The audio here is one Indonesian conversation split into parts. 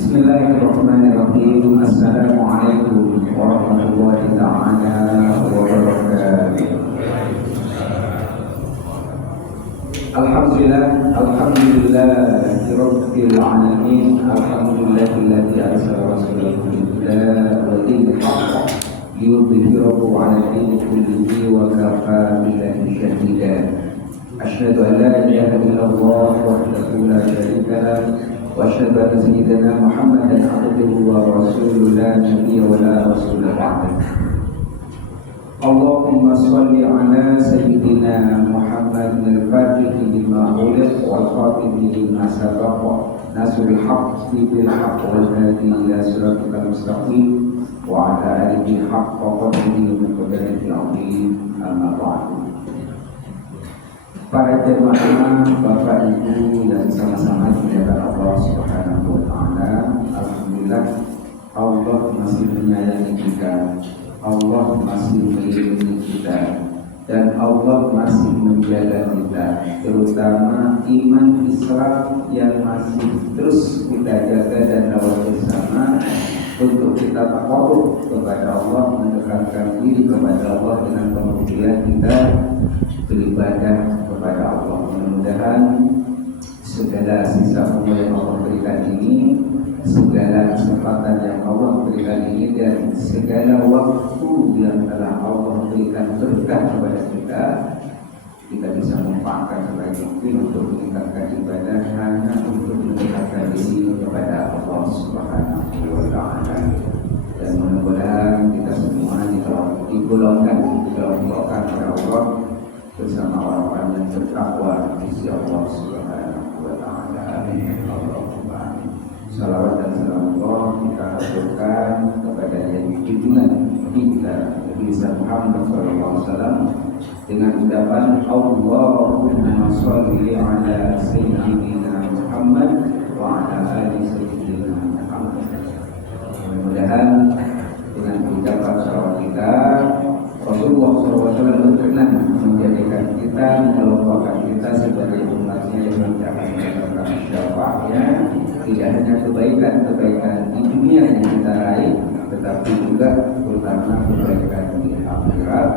Bismillahirrahmanirrahim. Assalamualaikum warahmatullahi ta'ala wabarakatuh. Alhamdulillah rabbil alamin. Alhamdulillahilladzi arsala rasulahu bil huda wa dinil haqq liyudhhirahu 'ala dini kullihi wa kafaa billahi shahida. Asyhadu an la ilaha illallah wahdahu la syarika lahu wa asyhadu anna sayyidana Muhammadan abduhu wa rasuluhu la nabiyya wa la rasula ba'dahu. Allahumma shalli ala sayyidina Muhammad al-Fatih lima uliq wal khatimi lima sabaqa nasrul haqqi bil haqq wal hadi ila siratal mustaqim wa ala alihi haqqa qadrihi wa miqdarihi al-'azim. Amma ba'du. Para jemaah, Bapak Ibu yang sama-sama dimuliakan Allah Subhanahu wa taala, alhamdulillah Allah masih menyayangi kita. Allah masih melindungi kita dan Allah masih menjaga kita, terutama iman Islam yang masih terus kita jaga dan rawat bersama untuk kita takarrub kepada Allah, mendekatkan diri kepada Allah dengan kemudian kita beribadah kepada Allah. Mudah-mudahan segala sisa umur yang Allah berikan ini, segala kesempatan yang Allah berikan ini, dan segala waktu yang telah Allah berikan berkah kepada kita bisa memanfaatkan sebaik mungkin untuk meningkatkan ibadah hanya untuk mendekatkan diri kepada Allah Subhanahu wa taala. Dan mudah-mudahan kita semua digolongkan oleh Allah bersama orang-orang yang bertakwa di sisi Allah Subhanahu wa taala. Amin. Allahumma amin. Salawat dan salam Allah kita haturkan kepada yang junjungan kita Nabi Muhammad SAW dengan ucapan Allahumma sholli ala sayyidina Muhammad wa ala ali sayyidina Muhammad. Mudah-mudahan dengan ucapan salawat kita Rasulullah SAW berkenan menjadikan kita, mengelompokkan kita sebagai umatnya yang akan mendapatkan syafaatnya. Tidak hanya kebaikan-kebaikan di dunia yang kita raih, tetapi juga terutama kebaikan di akhirat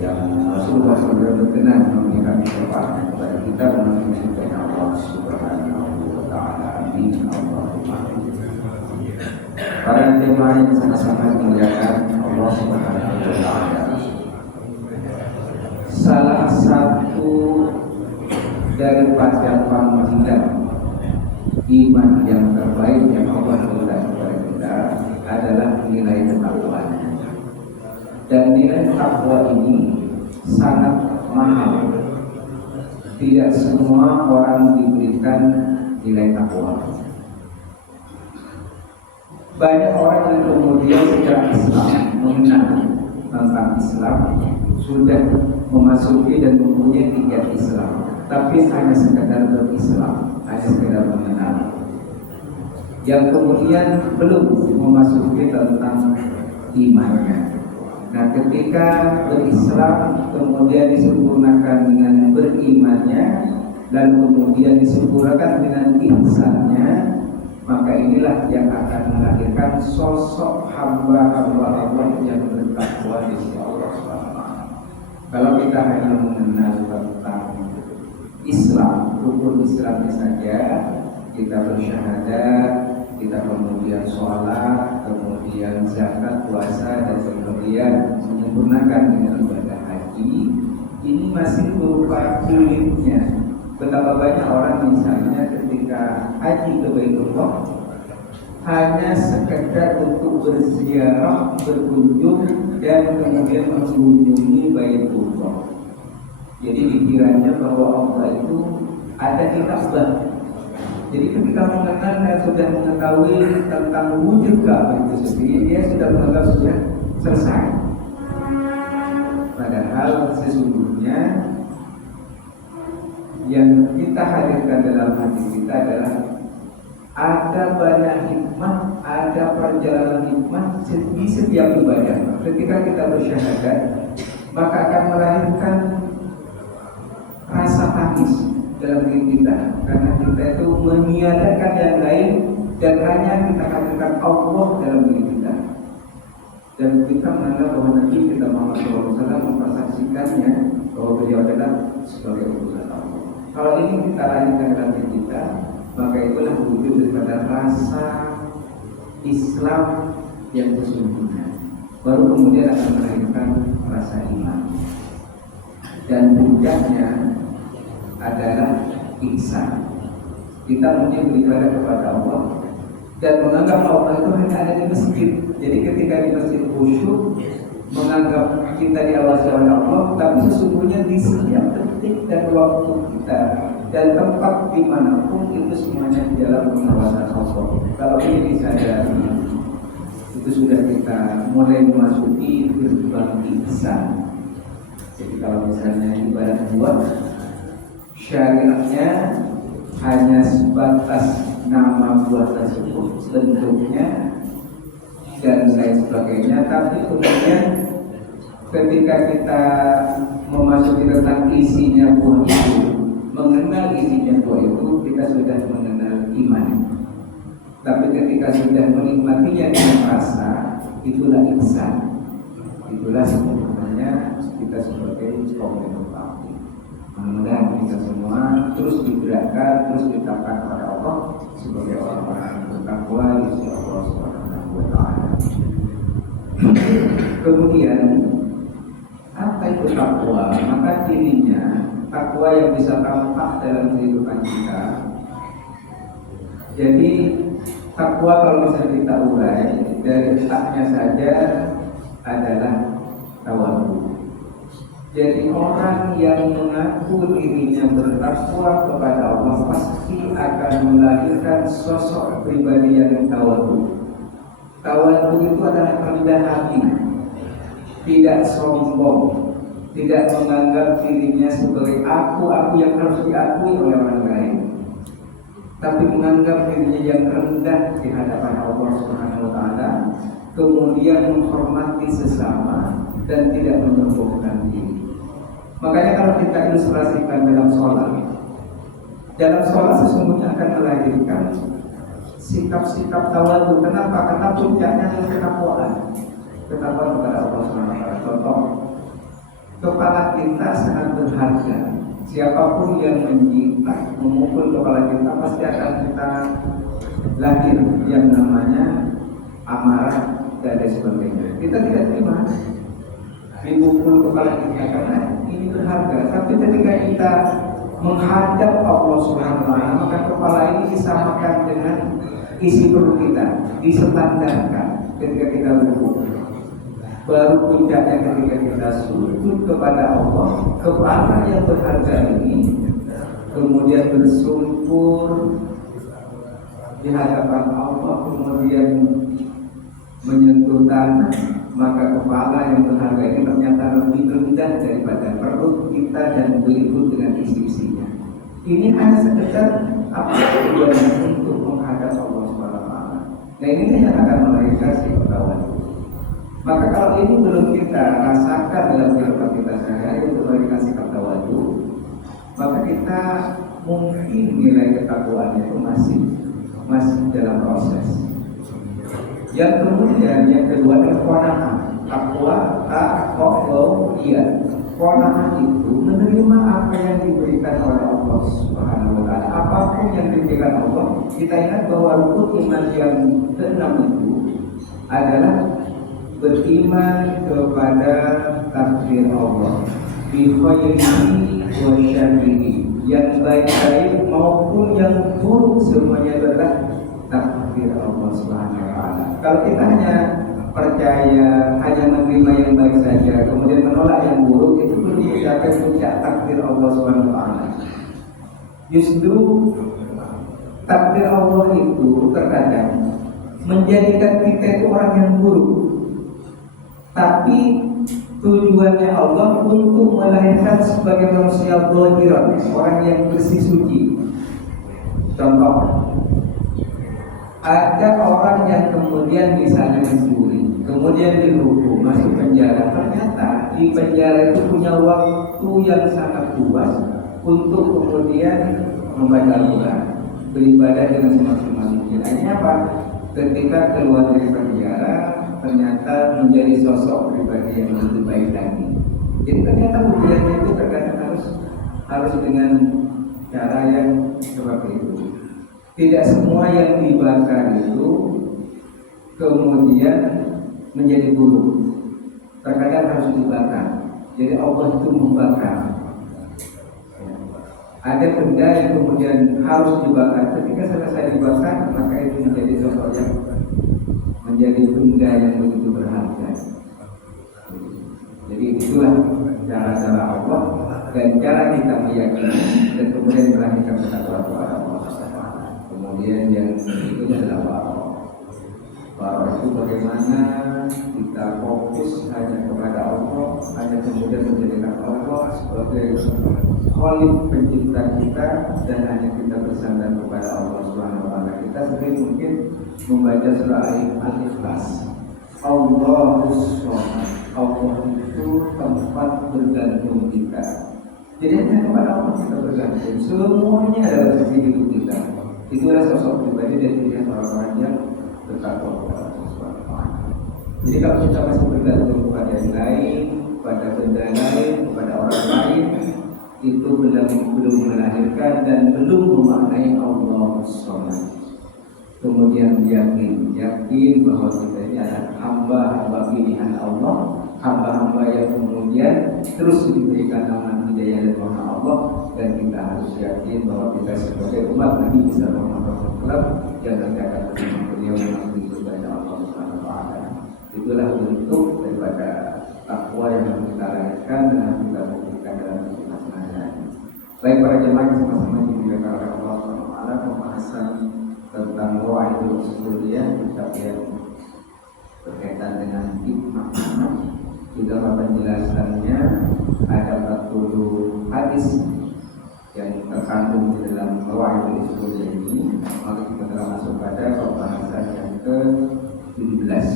yang Rasulullah SAW berkenan memberikan syafaat kepada kita melalui surga Allah Subhanahu wa taala. Amin. Allahumma amin. Para jemaah yang sama-sama dimuliakan Allah Subhanahu wa taala, salah satu daripada panggilan iman yang terbaik yang Allah berikan kepada kita adalah nilai ketakwaan. Dan nilai takwa ini sangat mahal. Tidak semua orang diberikan nilai takwa. Banyak orang yang kemudian secara Islam mengenal tentang Islam, sudah memasuki dan mempunyai tiket Islam, tapi hanya sekedar berislam, hanya sekedar mengenal. Yang kemudian belum memasuki tentang imannya. Nah, ketika berislam kemudian disempurnakan dengan berimannya, dan kemudian disempurnakan dengan ihsannya, maka inilah yang akan melahirkan sosok hamba-hamba Allah yang bertakwa di sisi Allah SWT. Kalau kita hanya mengenal tentang Islam, rukun Islamnya saja, kita bersyahadat, kita kemudian sholat, kemudian zakat, puasa, dan kemudian menyempurnakan dengan ibadah haji, ini masih berupa kulitnya. Betapa banyak orang misalnya ketika haji ke Baitullah hanya sekedar untuk berziarah, berkunjung, dan kemudian mengunjungi Baitullah. Jadi dikiranya bahwa Allah itu ada di Ka'bah. Jadi ketika mengenal dan sudah mengetahui tentang wujud Ka'bah itu sendiri, dia sudah menganggap sudah selesai. Padahal sesungguhnya yang kita hadirkan dalam hati kita adalah ada banyak hikmah, ada perjalanan hikmah di setiap ibadah. Ketika kita bersyahadat, maka akan melahirkan rasa tangis dalam diri kita, karena kita itu meniadakan yang lain dan hanya kita katakan Allah dalam diri kita, dan kita menganggap bahwa Nabi kita Muhammad SAW mempersaksikannya bahwa beliau adalah sebagai utusan Allah. Kalau ini kita lahirkan dalam diri kita, maka itulah wujud daripada rasa Islam yang sesungguhnya. Baru kemudian akan melahirkan rasa iman. Dan puncaknya adalah ihsan. Kita mungkin beribadah kepada Allah dan menganggap Allah itu hanya ada di masjid. Jadi ketika di masjid khusyuk, menganggap kita diawasi oleh Allah, tapi sesungguhnya di setiap detik dan waktu kita dan tempat dimanapun itu semuanya di dalam pengawasan Allah. Kalau ini disadari, itu sudah kita mulai memasuki gerbang ihsan. Jadi kalau misalnya ibadah buat syariatnya hanya sebatas nama buah tersebut, bentuknya dan lain sebagainya, tapi kemudian ketika kita memasuki tentang isinya buah itu, mengenal isinya buah itu, kita sudah mengenal iman. Tapi ketika sudah menikmatinya dengan rasa, itulah ihsan. Itulah sebenarnya kita sebagai kaum mukmin. Mudah-mudahan kita semua terus digerakkan, terus ditetapkan oleh Allah sebagai orang-orang bertakwa di sisi Allah Subhanahu wa taala. Kemudian apa itu takwa? Maka dirinya takwa yang bisa tampak dalam kehidupan kita. Jadi takwa kalau misalnya kita urai dari taknya saja adalah tawadhu. Jadi orang yang mengaku dirinya bertakwa kepada Allah pasti akan melahirkan sosok pribadi yang tawadhu. Tawadhu itu adalah rendah hati, tidak sombong, tidak menganggap dirinya sebagai aku yang harus diakui oleh orang lain, tapi menganggap dirinya yang rendah di hadapan Allah Subhanahu wa taala, kemudian menghormati sesama dan tidak menyombongkan diri. Makanya kalau kita ilustrasikan dalam sholat sesungguhnya akan melahirkan sikap-sikap tawadhu. Kenapa? Karena puncaknya ketakwaan kepada Allah Subhanahu wa taala. Contoh, kepala kita sangat berharga. Siapapun yang menjitak, memukul kepala kita pasti akan kita lahir yang namanya amarah dan lain sebagainya. Kita tidak terima dipukul kepala kita karena ini berharga. Tapi ketika kita menghadap Allah Subhanahu wa taala, maka kepala ini disamakan dengan isi perut kita, disetandarkan ketika kita rukuk. Baru puncaknya ketika kita sujud kepada Allah, kepala yang berharga ini kemudian bersungkur di hadapan Allah, kemudian menyentuh tanah, maka kepala yang berharga ini ternyata lebih rendah daripada perut kita dan berikut dengan isi-isinya. Ini hanya sekedar apa tujuannya untuk menghadap Allah SWT. Nah ini yang akan melahirkan sikap tawadhu. Maka kalau ini belum kita rasakan dalam kehidupan kita sehari-hari untuk melahirkan sikap tawadhu, maka kita mungkin nilai ketakwaannya itu masih dalam proses. Yang kemudian yang kedua adalah qanaah. Takwa iya. Qanaah itu menerima apa yang diberikan oleh Allah Subhanahu wa taala. Apapun yang diberikan Allah, kita ingat bahwa rukun iman yang keenam itu adalah beriman kepada takdir Allah, bi khairihi wa syarrihi, yang baik-baik maupun yang buruk semuanya adalah takdir Allah Subhanahu wa taala. Kalau kita hanya percaya, hanya menerima yang baik saja, kemudian menolak yang buruk, itu belum mencapai puncak takdir Allah Subhanahu wa taala. Justru takdir Allah itu terkadang menjadikan kita itu orang yang buruk, tapi tujuannya Allah untuk melahirkan sebagai manusia dhahiran, orang yang bersih suci. Contoh, ada orang yang kemudian misalnya mencuri, kemudian dihukum, masuk penjara. Ternyata di penjara itu punya waktu yang sangat luas untuk kemudian membaca Al-Quran, beribadah dengan semaksimal mungkin. mungkin. Akhirnya apa? Ketika keluar dari penjara, ternyata menjadi sosok pribadi yang lebih baik lagi. Jadi ternyata mobilannya itu terkadang harus dengan cara yang seperti itu. Tidak semua yang dibakar itu kemudian menjadi buruk. Terkadang harus dibakar. Jadi Allah itu membakar. Ada benda yang kemudian harus dibakar. Ketika selesai dibakar, maka itu menjadi sosok yang menjadi benda yang begitu berharga. Jadi itulah cara-cara Allah dan cara kita meyakini dan kemudian melahirkan ketakwaan kepada Allah. Kemudian yang itu adalah bahwa itu bagaimana kita fokus hanya kepada Allah, hanya kemudian menjadikan Allah sebagai Khalik pencipta kita dan hanya kita bersandar kepada Allah Subhanahu wa taala. Kita sering mungkin membaca surah Al-Ikhlas. Allahus Shomad. Allah itu tempat bergantung kita. Jadi hanya kepada Allah kita bergantung. Semuanya adalah sisi hidup kita. Itulah sosok pribadi dan pilihan orang-orang yang dekat kepada Allah Subhanahu wa taala. Jadi kalau kita masih bergantung kepada yang lain, pada benda lain, kepada orang lain, itu belum melahirkan dan belum memaknai Allah Subhanahu. Kemudian yakin bahwa kita ini adalah hamba pilihan Allah, hamba-hamba yang kemudian terus diberikan nama hidayah dari Allah, dan kita harus yakin bahwa kita sebagai umat Nabi bisa Muhammad yang akan beliau mengabdi kepada Allah Subhanahu wa taala. Itulah bentuk daripada takwa yang harus kita lahirkan dan harus kita buktikan dalam kehidupan. Baik para jemaah yang sama-sama dimuliakan oleh Allah Subhanahu wa taala, pembahasan tentang Wa'idul Usuliyah kitab yang berkaitan dengan hikmah. Di dalam penjelasannya ada 40 hadis yang terkandung di dalam Wa'idul Usuliyah ini. Maka kita telah masuk pada pembahasan yang ke-17.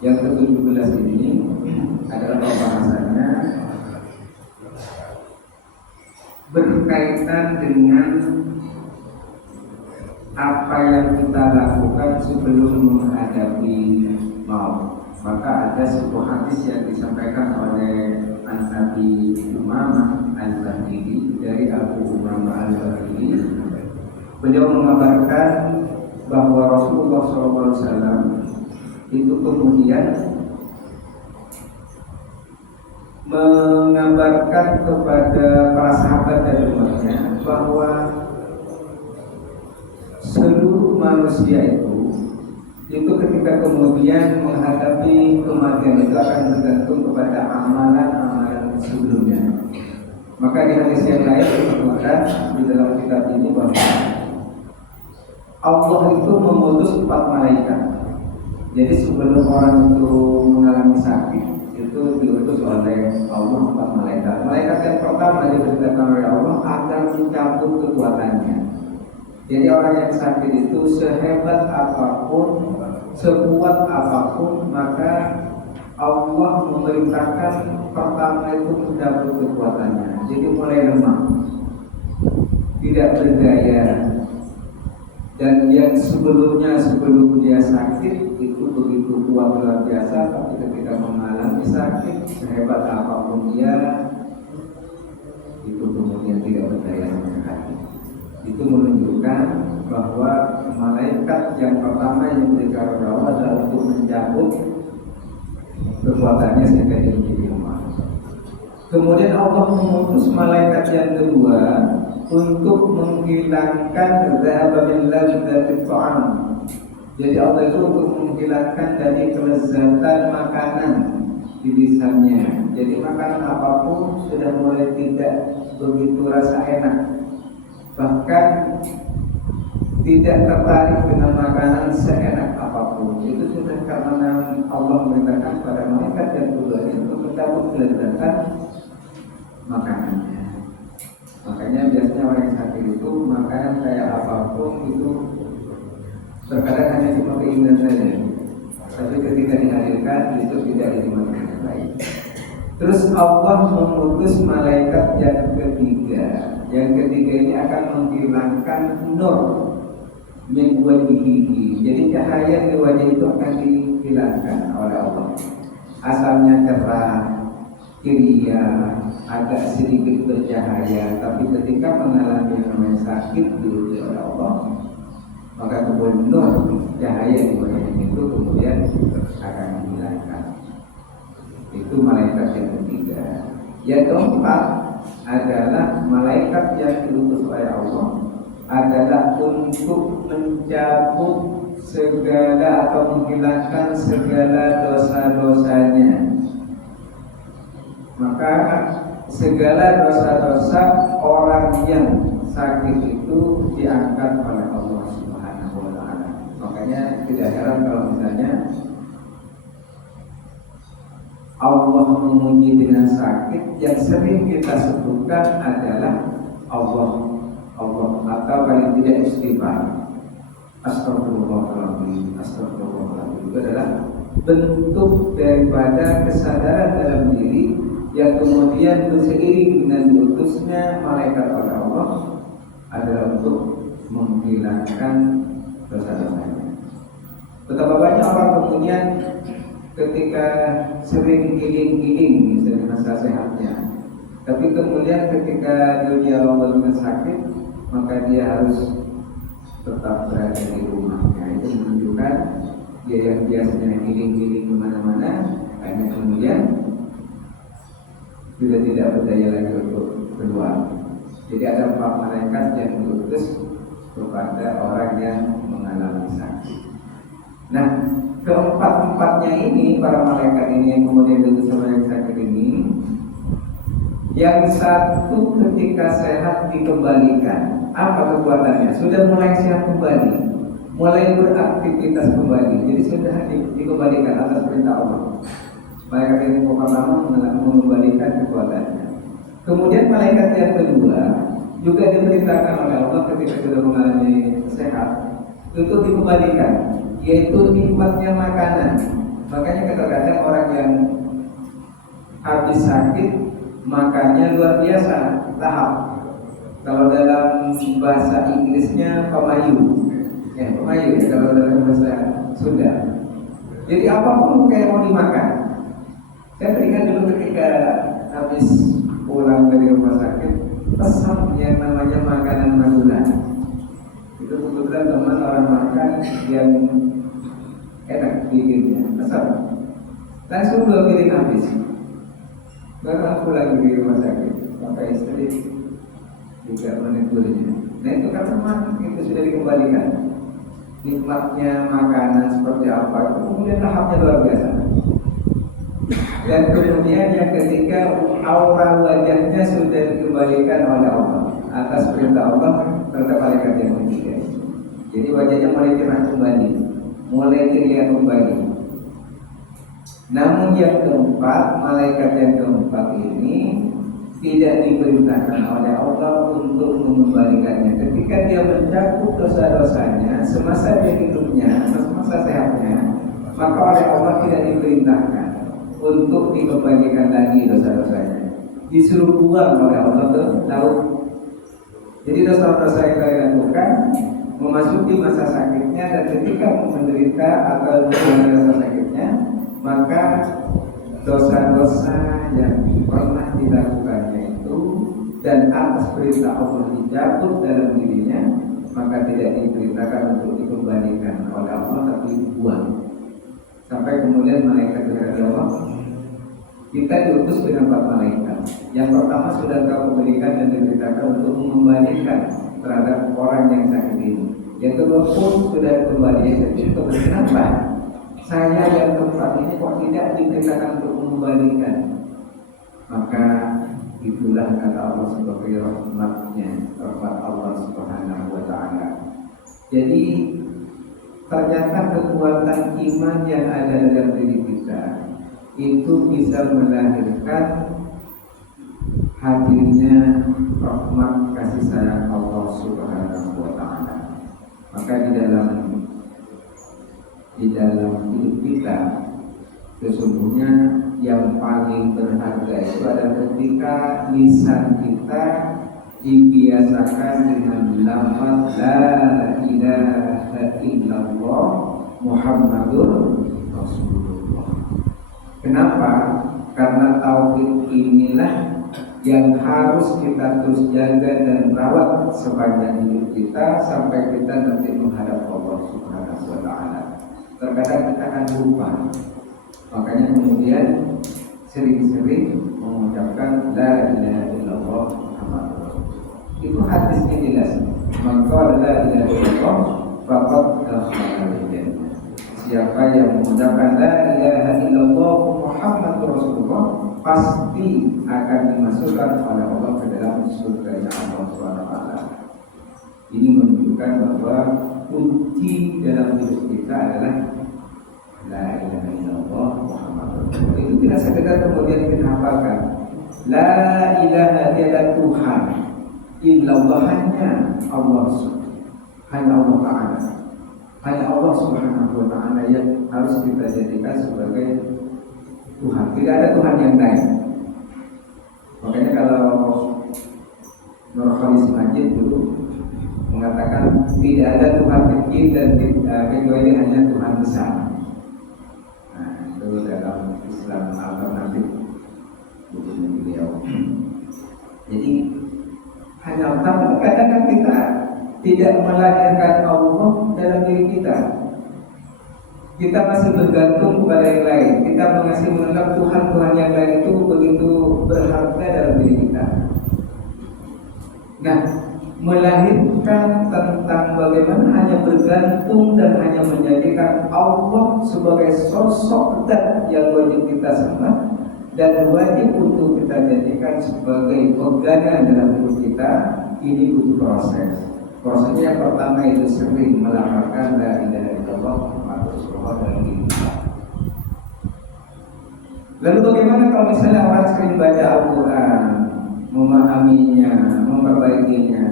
Yang ke-17 ini adalah pembahasannya berkaitan dengan apa yang kita lakukan sebelum menghadapi maut. Maka ada sebuah hadis yang disampaikan oleh An-Nabi Umamah Al-Bahili dari Abu Umamah Al-Bahili. Beliau mengabarkan bahwa Rasulullah SAW itu kemudian mengabarkan kepada para sahabat dan umatnya bahwa seluruh manusia itu ketika kemudian menghadapi kematian itu akan bergantung kepada amalan-amalan sebelumnya. Maka di hadis yang lain disebutkan di dalam kitab ini bahwa Allah itu mengutus 4 malaikat. Jadi sebelum orang itu mengalami sakit, itu diutus oleh Allah 4 malaikat. Malaikat yang pertama diperintahkan oleh Allah agar mencabut kekuatannya. Jadi orang yang sakit itu sehebat apapun, sekuat apapun, maka Allah memerintahkan pertama itu mencabut kekuatannya. Jadi mulai lemah, tidak berdaya. Dan yang sebelum dia sakit itu begitu kuat luar biasa, tapi ketika mengalami sakit sehebat apapun dia, itu kemudian tidak berdaya sama sekali. Itu menunjukkan bahwa malaikat yang pertama yang diberikan oleh Allah adalah untuk mencabut kekuatannya sehingga dia menjadi lemah. Kemudian Allah mengutus malaikat yang kedua untuk menghilangkan dzahaba min ladzati ta'am. Jadi Allah itu untuk menghilangkan dari kelezatan makanan di lisannya. Jadi makanan apapun sudah mulai tidak begitu rasa enak. Bahkan tidak tertarik dengan makanan seenak apapun. Itu sudah karena Allah memerintahkan pada malaikat yang kedua untuk mencabut kelezatan makanannya. Makanya biasanya orang yang sakit itu makanan kayak apapun itu terkadang hanya cuma keinginan saja. Tapi ketika dihadirkan itu tidak dinikmati dengan baik. Terus Allah mengutus malaikat yang ketiga. Yang ketiga ini akan menghilangkan nur min wajhihi. Jadi cahaya di wajah itu akan dihilangkan oleh Allah. Asalnya cerah, ceria, agak sedikit bercahaya, tapi ketika mengalami namanya sakit diuji oleh Allah, maka kemudian cahaya di wajahnya itu kemudian akan dihilangkan. Itu malaikat yang ketiga. Yang keempat adalah malaikat yang diutus oleh Allah adalah untuk mencabut segala atau menghilangkan segala dosa-dosanya. Maka segala dosa-dosa orang yang sakit itu diangkat oleh Allah Subhanahu wa taala. Makanya tidak heran kalau misalnya Allah memuji dengan sakit, yang sering kita sebutkan adalah Allah atau paling tidak istighfar. Astagfirullahaladzim, astagfirullahaladzim. Itu adalah bentuk daripada kesadaran dalam diri yang kemudian seiring dengan diutusnya malaikat oleh Allah adalah untuk menghilangkan dosa-dosanya. Betapa banyak orang kemudian ketika sering giling-giling misalnya masa sehatnya, tapi kemudian ketika dunia Allah dengan sakit, maka dia harus tetap berada di rumahnya. Itu menunjukkan dia yang biasanya giling-giling kemana-mana, hanya kemudian sudah tidak berdaya lagi untuk keluar. Jadi ada 4 malaikat yang diutus kepada orang yang mengalami sakit. Nah, keempat-empatnya ini, para malaikat ini yang kemudian diutus oleh sakit ini, yang satu ketika sehat dikembalikan. Apa kekuatannya? Sudah mulai sehat kembali, mulai beraktivitas kembali. Jadi sudah dikembalikan atas perintah Allah. Malaikat yang pertama mengembalikan kekuatannya. Kemudian malaikat yang kedua juga diperintahkan oleh Allah ketika sudah mengalami sehat untuk dikembalikan, yaitu nikmatnya makanan. Makanya kadang-kadang orang yang habis sakit makannya luar biasa, lahap. Kalau dalam bahasa Inggrisnya pemayu, pemayu ya, kalau dalam bahasa Sunda. Jadi apapun kayak mau dimakan. Saya teringat dulu ketika habis pulang dari rumah sakit, pesan yang namanya makanan Madura. Itu kebetulan teman orang makan yang enak bikinnya, pesan. Langsung 2 piring habis. Baru pulang dari rumah sakit, sampai istri juga menegurnya. Nah itu kan memang itu sudah dikembalikan. Nikmatnya makanan seperti apa, kemudian tahapnya luar biasa. Dan kemudian yang ketiga, aura wajahnya sudah dikembalikan oleh Allah atas perintah Allah terhadap malaikat yang ketiga. Jadi wajahnya mulai cerah kembali, mulai ceria kembali. Namun yang keempat, malaikat yang keempat ini tidak diperintahkan oleh Allah untuk mengembalikannya. Ketika dia mencakup dosa-dosanya semasa dia hidupnya, semasa sehatnya, maka oleh Allah tidak diperintahkan untuk dikembalikan lagi dosa-dosanya. Disuruh buang oleh Allah ke laut. Jadi dosa-dosa yang kita lakukan memasuki masa sakitnya, dan ketika menderita atau mengalami rasa sakitnya, maka dosa-dosa yang pernah dilakukannya itu dan atas perintah Allah dicabut dalam dirinya, maka tidak diperintahkan untuk dikembalikan oleh Allah, tapi dibuang. Sampai kemudian malaikat berkata Allah, kita diutus dengan 4 malaikat. Yang pertama sudah kau berikan dan diberitakan untuk mengembalikan terhadap orang yang sakit ini. Yang kedua pun sudah kembali. Yang ketiga, kenapa saya yang keempat ini kok tidak diberitakan untuk mengembalikan? Maka itulah kata Allah sebagai rahmatnya, rahmat Allah Subhanahu wa taala. Jadi ternyata kekuatan iman yang ada dalam diri kita itu bisa melahirkan hadirnya rahmat kasih sayang Allah Subhanahu wa taala. Maka di dalam hidup kita sesungguhnya yang paling berharga itu adalah ketika lisan kita dibiasakan dengan lafaz la ilaha ilaha illallah Muhammadur Rasulullah. Kenapa? Karena tauhid inilah yang harus kita terus jaga dan rawat sepanjang hidup kita sampai kita nanti menghadap Allah Subhanahu wa taala. Terkadang kita akan lupa. Makanya kemudian sering-sering mengucapkan la ilaha illallah Muhammadur Rasulullah. Itu hadisnya jelas. Maka la ilaha illallah faqad dakhala al-jannah. Siapa yang mengucapkan la ilaha illallah Muhammadur Rasulullah pasti akan dimasukkan oleh Allah ke dalam surga Allah Subhanahu wa taala. Ini menunjukkan bahwa kunci dalam hidup kita adalah la ilaha illallah Muhammadur Rasulullah. Itu tidak sekedar kemudian kita hafalkan. La ilaha tiada Tuhan illallah, hanya Allah Ta'ala. Hanya Allah Subhanahu wa taala yang harus kita jadikan sebagai Tuhan. Tidak ada Tuhan yang lain. Makanya kalau Nur Khalis Majid dulu mengatakan tidak ada Tuhan kecil dan kecuali hanya Tuhan besar. Nah, itu dalam Islam alternatif buku beliau. Jadi hanya Allah. Kadang kita tidak melahirkan Allah dalam diri kita. Kita masih bergantung kepada yang lain. Kita masih menganggap Tuhan yang lain itu begitu berharga dalam diri kita. Nah, melahirkan tentang bagaimana hanya bergantung dan hanya menjadikan Allah sebagai sosok zat yang wajib kita sembah dan wajib untuk kita jadikan sebagai pegangan dalam hidup kita. Ini butuh proses. Prosesnya yang pertama itu sering melafalkan la ilaha illallah Muhammadur Rasulullah dalam diri kita. Lalu bagaimana kalau misalnya orang sering baca Al-Quran, memahaminya, memperbaikinya?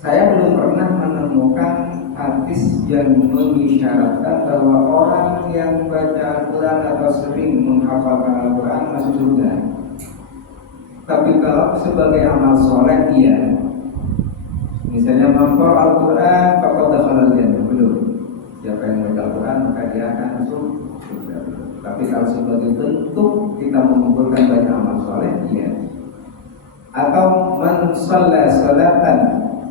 Saya belum pernah menemukan hadis yang mengisyaratkan bahwa orang yang baca Al-Quran atau sering menghafalkan Al-Quran masuk surga. Tapi kalau sebagai amal soleh, iya. Misalnya mampu Al-Quran, faqad dakhala al-jannah, belum. Siapa yang baca Al-Quran maka dia akan masuk surga. Tapi kalau sebagai bentuk kita mengumpulkan banyak amal soleh, iya. Atau man shalla sholatan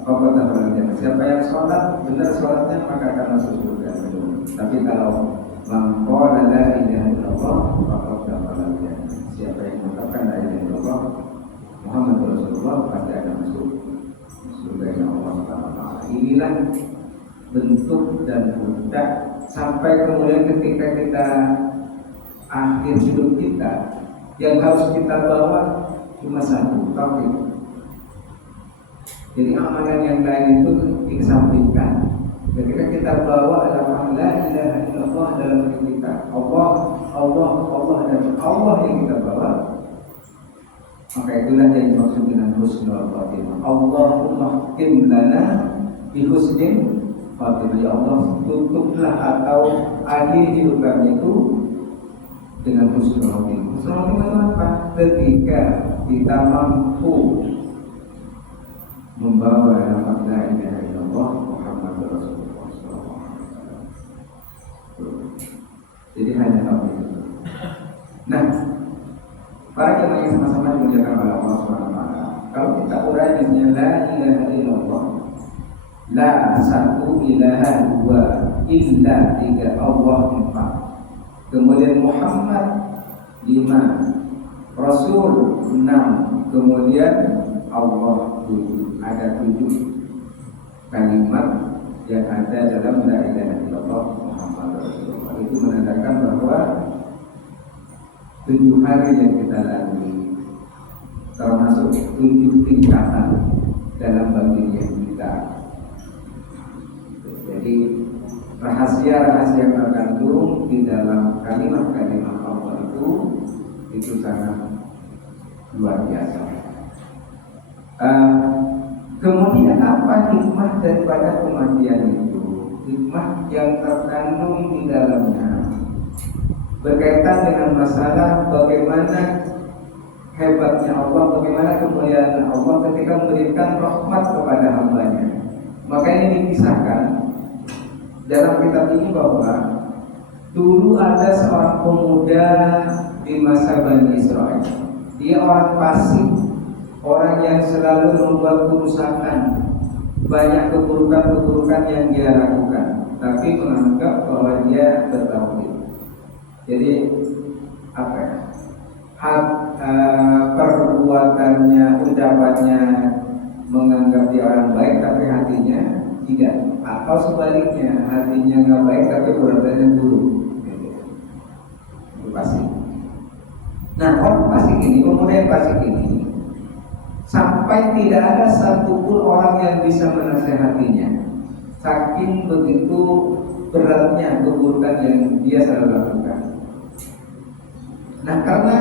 faqad dakhala al-jannah. Siapa yang sholat benar sholatnya maka akan masuk surga, belum. Tapi kalau man qala la ilaha illallah faqad dakhala al-jannah. Siapa yang mengatakan la ilaha illallah Muhammadur Rasulullah pasti akan masuk surga Allah Subhanahu. Inilah bentuk dan puncak sampai kemudian ketika kita akhir hidup kita yang harus kita bawa cuma satu, tauhid. Jadi amalan yang lain itu dikesampingkan. Ketika kita bawa adalah la ilaha illallah dalam diri kita, Allah dan Allah yang kita bawa, maka itulah yang dimaksud dengan husnul khatimah. Allahumma khtim lana bi husnil khatimah. Ya Allah, tutuplah atau akhir hidup kami itu dengan husnul khatimah. Husnul khatimah itu apa? Ketika kita mampu membawa lafaz la ilaha illallah Muhammadur Rasulullah sallallahu alaihi wasallam. Jadi hanya tauhid. Nah, para jemaah yang sama-sama dimuliakan oleh Allah Subhanahu wa taala. Kalau kita urai misalnya la ilaha illallah, la satu ilaha dua, illa tiga, Allah empat. Kemudian Muhammad lima, Rasul enam, kemudian Allah tujuh. Ada 7 kalimat yang ada dalam la ilaha illallah Muhammadur Rasulullah. Itu menandakan bahwa 7 hari yang kita lalui termasuk 7 tingkatan dalam bagian kita. Jadi rahasia-rahasia terkandung di dalam kalimat-kalimat Allah itu sangat luar biasa. Kemudian apa hikmah daripada kematian itu? Hikmah yang terkandung di dalamnya berkaitan dengan masalah bagaimana hebatnya Allah, bagaimana kemuliaan Allah ketika memberikan rahmat kepada hambanya. Maka ini dikisahkan dalam kitab ini bahwa dulu ada seorang pemuda di masa Bani Israel. Dia orang fasik, orang yang selalu membuat kerusakan, banyak keburukan-keburukan yang dia lakukan, tapi menganggap bahwa dia bertauhid. Jadi apa ya? Perbuatannya, ucapannya menganggap dia orang baik, tapi hatinya tidak. Atau sebaliknya, hatinya nggak baik, tapi perbuatannya buruk. Itu pasti. Nah, orang fasik ini, pemuda yang fasik ini, sampai tidak ada satupun orang yang bisa menasehatinya. Saking begitu beratnya keburukan yang dia selalu lakukan. Nah, karena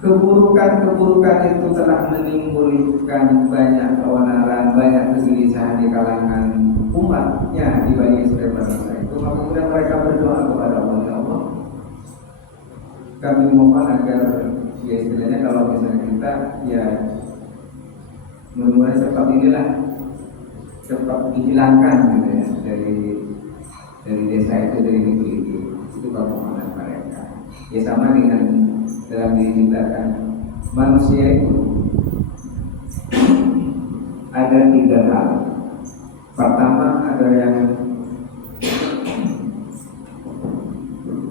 keburukan-keburukan itu telah menimbulkan banyak keonaran, banyak kegelisahan di kalangan umatnya di Bani Israel bangsa itu, maka kemudian mereka berdoa kepada Allah, ya Allah, kami mohon agar, ya istilahnya kalau misalnya kita, ya mudah-mudahan cepat dihilangkan gitu ya dari desa itu, dari negeri itu permohonan mereka. Ya sama dengan dalam diri kita kan, manusia itu ada 3 hal. Pertama ada yang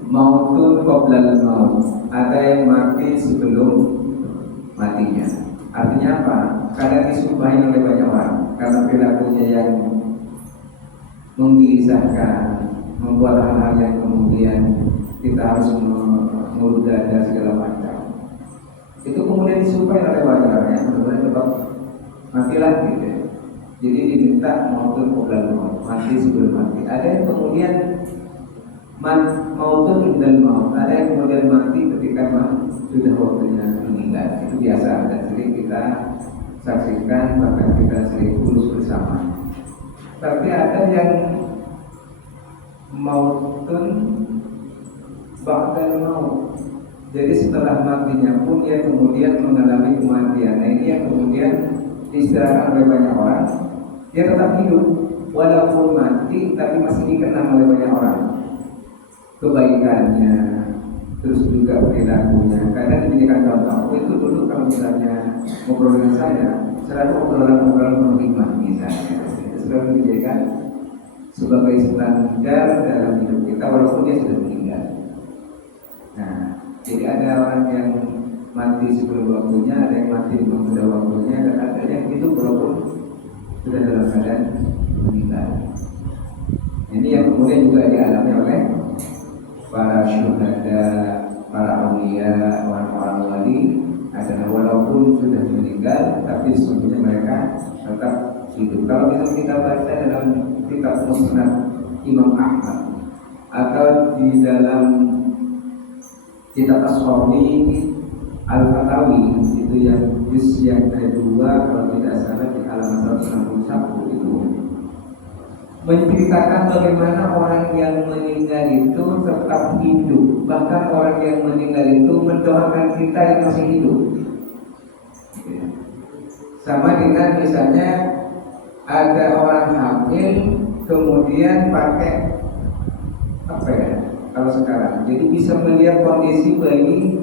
mautun qoblal maut, ada yang mati sebelum matinya. Artinya apa? Kadang disumpahin oleh banyak orang karena perilakunya yang menggelisahkan, membuat hal-hal yang kemudian kita harus mengurut dada segala macam. Itu kemudian disumpahin oleh banyak orang yang benar-benar cepat matilah gitu. Jadi diminta mautun qoblal maut, mati sebelum mati. Ada yang kemudian mautun indal maut, ada yang kemudian mati ketika sudah waktunya meninggal. Itu biasa dan sering kita saksikan, bahkan kita sering urus bersama. Tapi ada yang mautun ba'dal maut, jadi setelah matinya pun dia kemudian mengalami kematian. Nah, ini yang kemudian diistilahkan oleh banyak orang, dia tetap hidup walaupun mati, tapi masih dikenang oleh banyak orang kebaikannya, terus juga perilakunya. Kadang dijadikan contoh, itu dulu kalau misalnya ngobrol dengan saya, selalu obrolan-obrolan berhikmah misalnya, selalu dijadikan sebagai standar dalam hidup kita walaupun dia sudah meninggal. Nah, jadi ada orang yang mati sebelum waktunya, ada yang mati sudah waktunya, dan ada yang hidup walaupun sudah dalam keadaan meninggal. Ini yang kemudian juga dialami oleh para syuhada, para aulia, orang-orang wali, adalah walaupun sudah meninggal, tapi sesungguhnya mereka tetap hidup. Kalau misalnya kita baca dalam kitab Musnad Imam Ahmad atau di dalam kitab As-Sawi Al-Fatawi, itu yang juz yang kedua kalau tidak salah di halaman 161, itu menceritakan bagaimana orang yang meninggal itu tetap hidup. Bahkan orang yang meninggal itu mendoakan kita yang masih hidup. Sama dengan misalnya ada orang hamil kemudian pakai apa ya kalau sekarang, jadi bisa melihat kondisi bayi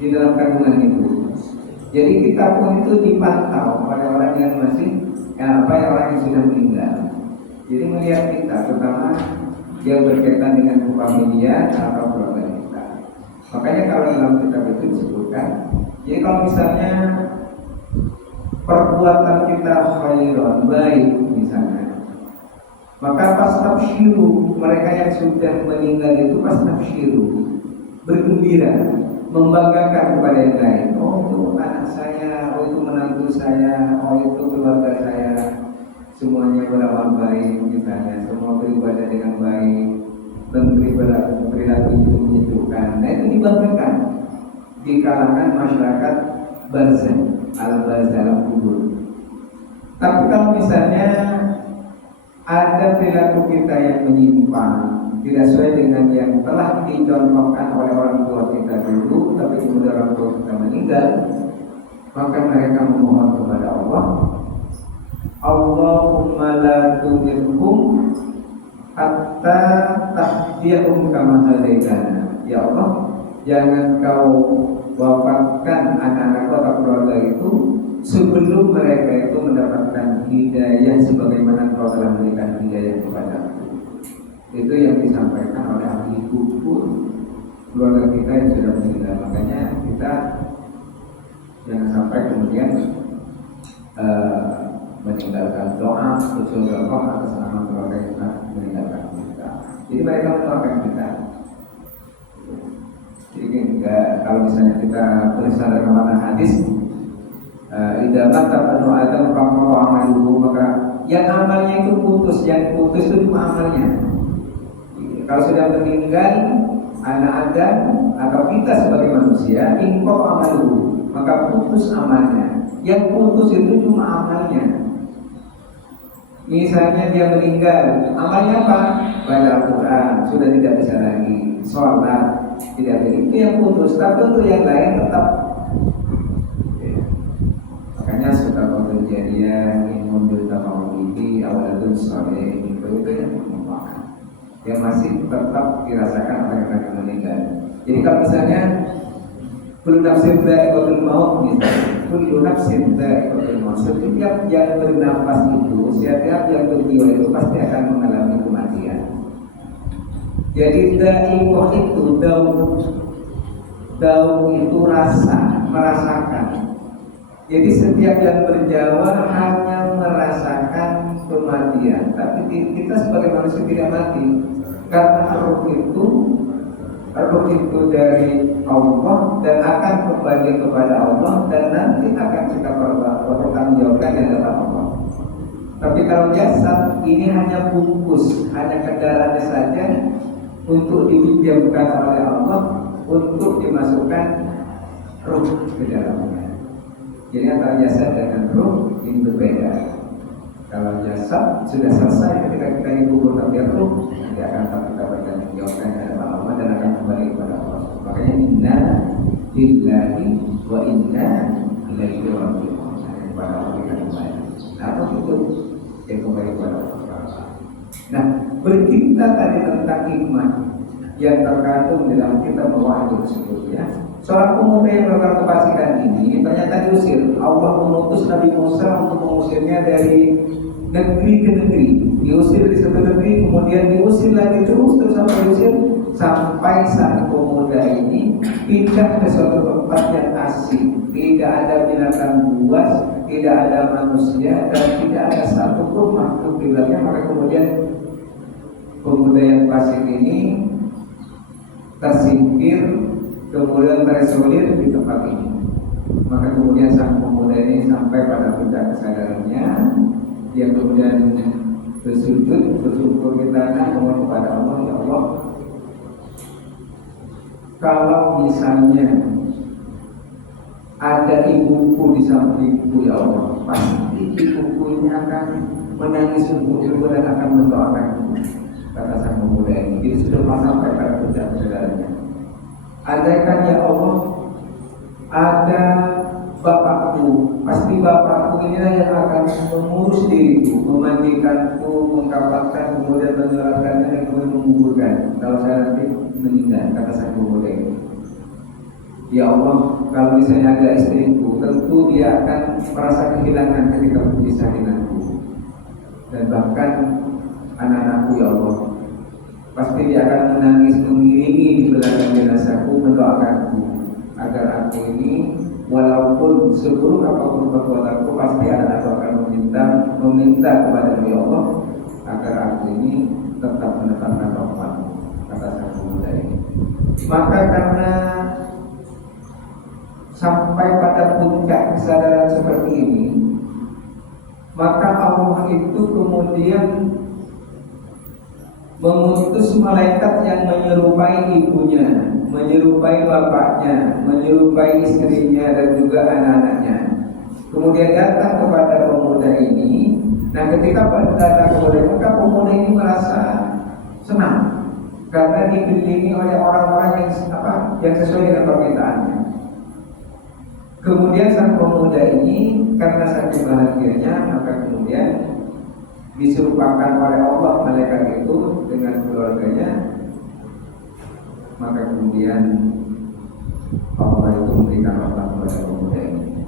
di dalam kandungan itu. Jadi kita pun itu dipantau oleh orang yang masih orang yang sudah meninggal. Jadi melihat kita, terutama dia berkaitan dengan kefamilian atau keluarga kita. Makanya kalau dalam kitab itu disebutkan, jadi kalau misalnya perbuatan kita khairan, baik misalnya, maka pas tabsyiru, mereka yang sudah meninggal itu pas tabsyiru, bergembira, membanggakan kepada yang lain. Oh, itu anak saya, oh itu menantu saya, oh itu keluarga saya, semuanya beramal baik misalnya, semua beribadah dengan baik, perilaku itu menyejukkan. Nah, itu dibanggakan di kalangan masyarakat barzah, al-barzah, alam kubur. Tapi kalau misalnya ada perilaku kita yang menyimpang, tidak sesuai dengan yang telah dicontohkan oleh orang tua kita dulu, tapi kemudian orang tua kita meninggal, maka mereka memohon kepada Allah. Allahumma la tudhirhum hatta tahdiyahum kama hadaitana. Ya Allah, jangan kau wafatkan anak-anak atau keluarga itu sebelum mereka itu mendapatkan hidayah sebagaimana kau telah memberikan hidayah kepadaku. Itu yang disampaikan oleh ahli hukum keluarga kita yang sudah meninggal. Makanya kita jangan sampai kemudian meninggalkan doa, usul doa atas nama keluarga kita meninggalkan kita. Jadi mereka mendoakan kita. Jadi enggak, kalau misalnya kita bersandar kepada hadis, idza mata banu adam faqara amaluhu, maka yang amalnya itu putus, yang putus itu cuma amalnya. Kalau sudah meninggal anak Adam atau kita sebagai manusia, ingko amaluhu, maka putus amalnya. Yang putus itu cuma amalnya. Misalnya dia meninggal, amalnya apa? Baca Al-Quran, sudah tidak bisa lagi. Sholat, tidak ada. Itu yang putus. Tapi untuk yang lain tetap. Ya. Makanya suka kejadian yang mundur tamawiti awaladun soleh itu yang merupakan yang masih tetap dirasakan oleh orang yang meninggal. Jadi kalau misalnya kullu nafsin dha'iqatul maut, kullu nafsin dha'iqatul maut, setiap yang bernafas itu, setiap yang berjiwa itu pasti akan mengalami kematian. Jadi dha'iqah itu daun itu rasa, merasakan. Jadi setiap yang berjawa hanya merasakan kematian, tapi kita sebagai manusia tidak mati karena ruh itu dari Allah dan akan kembali kepada Allah dan nanti akan kita pertanggungjawabkan di hadapan Allah. Tapi kalau jasad ini hanya bungkus, hanya kendaraannya saja untuk dipinjamkan oleh Allah untuk dimasukkan ruh ke dalamnya. Jadi antara jasad dengan ruh ini berbeda. Kalau jasad sudah selesai ketika kita dikubur, tapi ruh nanti akan kita pertanggungjawabkan di hadapan Allah dan akan kembali kepada Allah. Makanya inna lillahi wa inna ilaihi raji'un. Kepada Allah kita kembali. Nah, apa itu yang kembali kepada Allah? Nah, bercerita tadi tentang hikmah yang terkandung dalam kitab Wahyu tersebut, ya. Seorang pemuda yang melakukan kefasikan ini ternyata diusir. Allah mengutus Nabi Musa untuk mengusirnya dari negeri ke negeri. Diusir di satu negeri, kemudian diusir lagi terus sampai diusir sampai sang pemuda ini pindah ke suatu tempat yang asing. Tidak ada binatang buas, tidak ada manusia, dan tidak ada satupun makhluk di dalamnya. Maka kemudian pemuda yang fasik ini tersingkir, kemudian terisolir di tempat ini. Maka kemudian sang pemuda ini sampai pada puncak kesadarannya. Dia kemudian bersyukur kita mohon kepada Allah, ya Allah, kalau misalnya ada ibuku di sampingku, ya Allah, pasti ibuku ini akan menangis untuk ibu dan akan mendoakanku, kata sang pemuda ini. Jadi sudah sampai pada puncak kesadarannya. Andaikan ya Allah ada bapakku, pasti bapakku inilah yang akan mengurus diriku, memandikanku, mengkafatkan, kemudian menyolatkannya dan kemudian menguburkan kalau saya nanti meninggal, kata sang pemuda ini. Ya Allah, kalau misalnya ada istriku, tentu dia akan merasa kehilangan ketika berpisah denganku, dan bahkan anak-anakku, ya Allah, pasti dia akan menangis mengiringi di belakang jenazahku, mendoakanku agar aku ini walaupun seburuk apapun perbuatanku, pasti anak-anakku akan meminta kepada Ya Allah agar aku ini tetap menetapkan rahmat-Mu, kata sang pemuda ini. Maka karena sampai pada puncak kesadaran seperti ini, maka Allah itu kemudian mengutus malaikat yang menyerupai ibunya, menyerupai bapaknya, menyerupai istrinya dan juga anak-anaknya. Kemudian datang kepada pemuda ini. Nah, ketika datang kepada maka pemuda ini merasa senang karena dikelilingi oleh orang-orang yang sesuai dengan permintaannya. Kemudian sang pemuda ini karena saking bahagianya, maka kemudian diserupakan oleh Allah malaikat itu dengan keluarganya. Maka kemudian Allah itu memberikan rahmat kepada pemuda ini.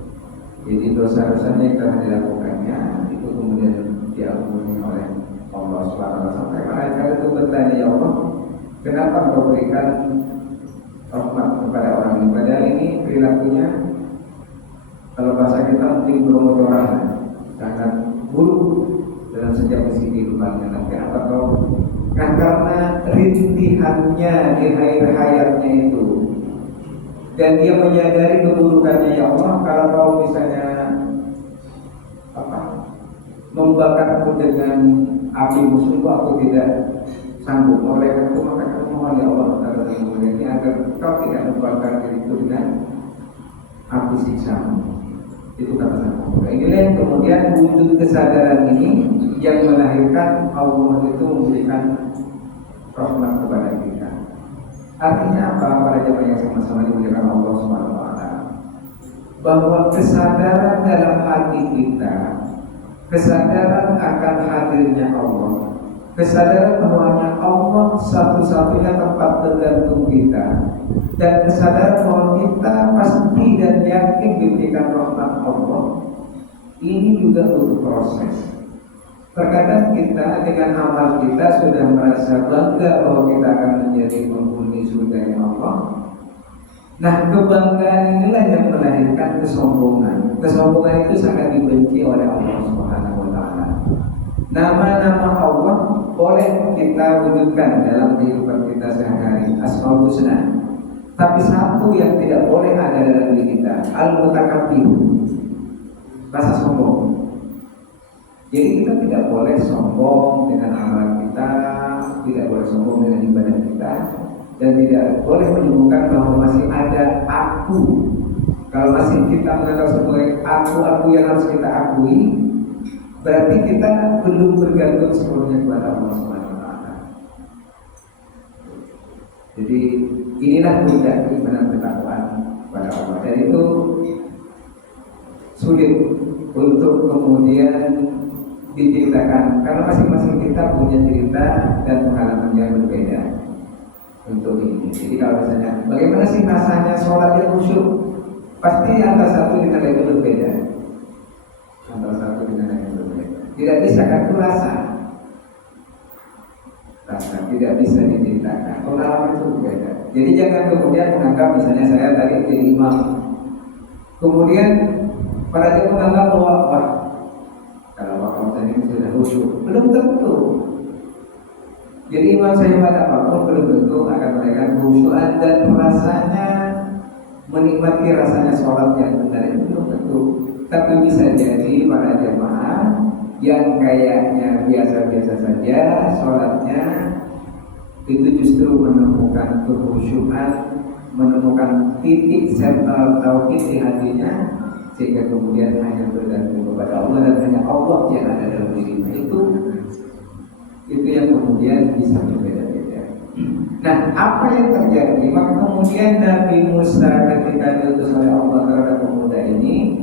Jadi dosa-dosanya yang telah dilakukannya itu kemudian diampuni oleh Allah SWT. Sampai malaikat itu bertanya, ya Allah, kenapa Kau berikan rahmat kepada orang ini? Padahal ini perilakunya, kalau bahasa kita mungkin bermotorah, sangat buruk dalam setiap sisi kehidupannya. Tapi apa Kau? Nah, karena rintihannya di akhir hayatnya itu, dan dia menyadari keburukannya, ya Allah, kalau Kau misalnya membakarku dengan api musuhku, aku tidak sanggup. Oleh karena itu maka aku mohon, ya Allah, kata kemudian ini, agar Kau tidak membakar diriku dengan api siksamu. Itu kata sang pemuda. Inilah yang kemudian wujud kesadaran ini yang melahirkan Allah itu memberikan rahmat kepada kita. Artinya apa? Para jemaah yang sama-sama dimuliakan Allah SWT, bahwa kesadaran dalam hati kita, kesadaran akan hadirnya Allah, kesadaran bahwanya Allah satu-satunya tempat tergantung kita, dan kesadaran bahwa kita pasti dan yakin diberikan rahmat Allah, ini juga butuh proses. Terkadang kita dengan amal kita sudah merasa bangga bahwa kita akan menjadi penghuni surga Allah. Nah, kebanggaan inilah yang melahirkan kesombongan. Kesombongan itu sangat dibenci oleh Allah Subhanahu wa Ta'ala. Nama-nama Allah boleh kita wujudkan dalam kehidupan kita sehari-hari, Asmaul Husna. Tapi satu yang tidak boleh ada dalam diri kita, Al-Mutakabbir, rasa sombong. Jadi kita tidak boleh sombong dengan amal kita, tidak boleh sombong dengan ibadah kita, dan tidak boleh menyebutkan bahwa masih ada aku. Kalau masih kita menganggap sebagai aku yang harus kita akui, berarti kita belum bergantung sepenuhnya kepada Allah SWT. Jadi inilah puncak keimanan ketakwaan kepada Allah, dan itu sulit untuk kemudian diceritakan karena masing-masing kita punya cerita dan pengalaman yang berbeda untuk ini. Jadi kalau misalnya bagaimana sih rasanya sholat yang khusyuk, pasti antara satu dengan lain berbeda. Antara satu dengan lain berbeda. Tidak bisa kan itu rasa tidak bisa diceritakan. Pengalaman itu berbeda. Jadi jangan kemudian menganggap misalnya saya tadi jadi imam, kemudian para jemaah menganggap bahwa wah, kalau waktu ini sudah khusyuk, belum tentu. Jadi imam saya pada apapun belum tentu akan memberikan khusyuan dan rasanya menikmati rasanya sholat yang benar itu belum tentu. Tapi bisa jadi para jemaah yang kayaknya biasa-biasa saja sholatnya itu justru menemukan kekhusyuan, menemukan titik sentral tauhid di hatinya, sehingga kemudian hanya bergantung kepada Allah dan hanya Allah yang ada dalam dirinya. Itu yang kemudian bisa berbeda-beda. Nah, apa yang terjadi? Maka kemudian Nabi Musa ketika diutus oleh Allah terhadap pemuda ini,